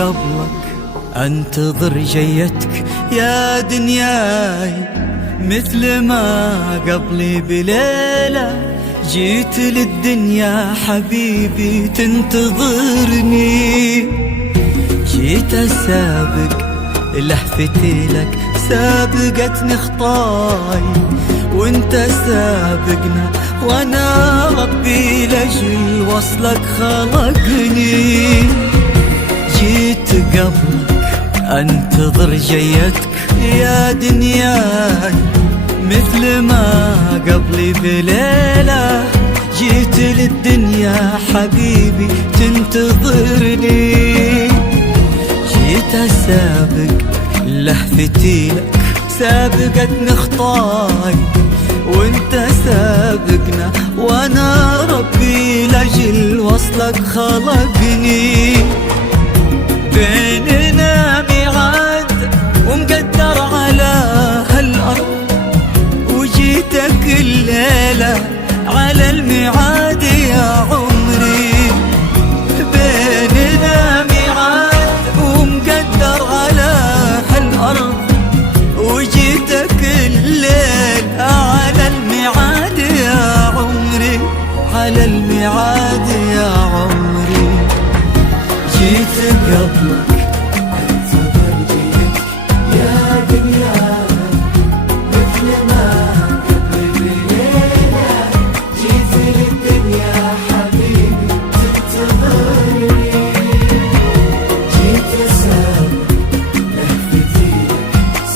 قبلك انتظر جيتك يا دنياي، مثل ما قبلي بليلة جيت للدنيا حبيبي تنتظرني. جيت اسابق لهفتي لك سابقتني خطاي، وانت سابقنا وانا ربي لاجل وصلك خلقني. جيت قبلك انتظر جيتك يا دنياي، مثل ما قبلي بليلة جيت للدنيا حبيبي تنتظرني. جيت اسابق لهفتي لك سابقتني خطاي، وانت سابقنا وانا ربي لاجل وصلك خلقني. بيننا ميعاد ومقدر على هالارض، وجيتك الليلة على الميعاد يا عمري. بيننا ميعاد ومقدر على هالارض، وجيتك الليلة على الميعاد يا عمري، على الميعاد يا عمري. جيت قبلك انتظر جيتك يا دنياي، مثل ما قبل بليلة جيت للدنيا حبيبي تنتظرني. جيت اسابق لهفتي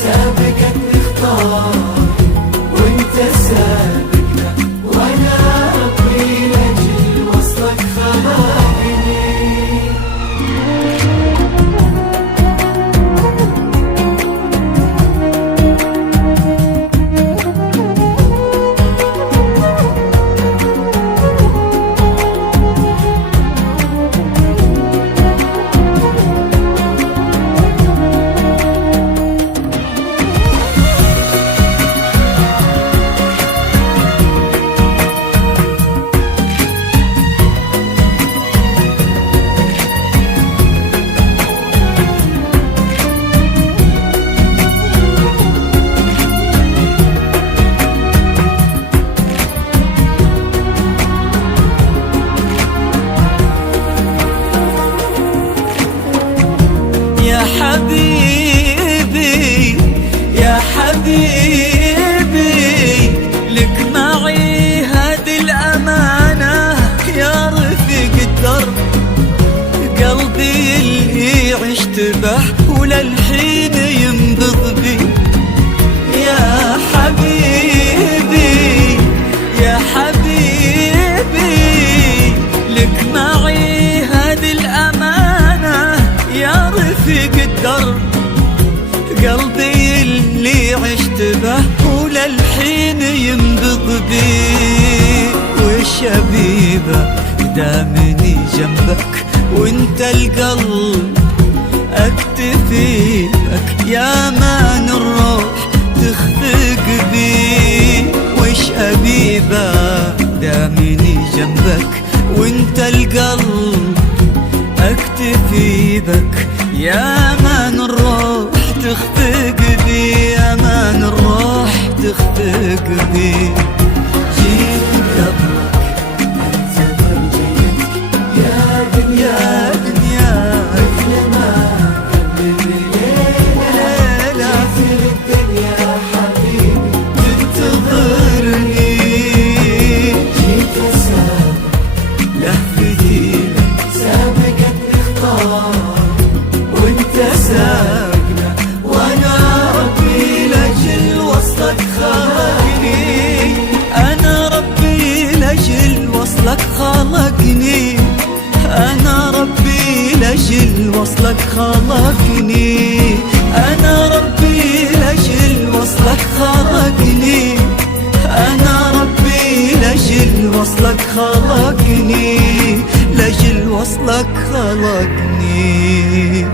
سابقتني خطاي، وانت سابقنا وانا ربي لاجل وصلك خلقني. يا حبيبي يا حبيبي، لك معي هذه الأمانة يا رفيق الدرب. قلبي اللي عشت به وللحين ينبض بي. يا حبيبي يا حبيبي، لك معي هذه الأمانة يا رفيق الدرب. قلبي اللي عشت به وللحين ينبض بي. والشبيبة دامني جنبك وانت القلب اكتفي بك، يا مان الروح تخفق بي. وش أبيبة دامني جنبك وانت القلب اكتفي بك، يا مان الروح تخفق بي، يا مان الروح تخفق بي. جيت قبلك انتظر جيتك يا دنيا مثل ما قبل الليلة جيت للدنيا حبيبي تنتظرني. جيت اسابق لهفتي سابقتني خطاي، وانت سابقنا وانا ربي لاجل وصلك خلقني. انا ربي لاجل وصلك خلقني، انا ربي لاجل وصلك خلقني، انا ربي لاجل وصلك خلقني، انا ربي لاجل وصلك خلقني، لاجل وصلك خلقني.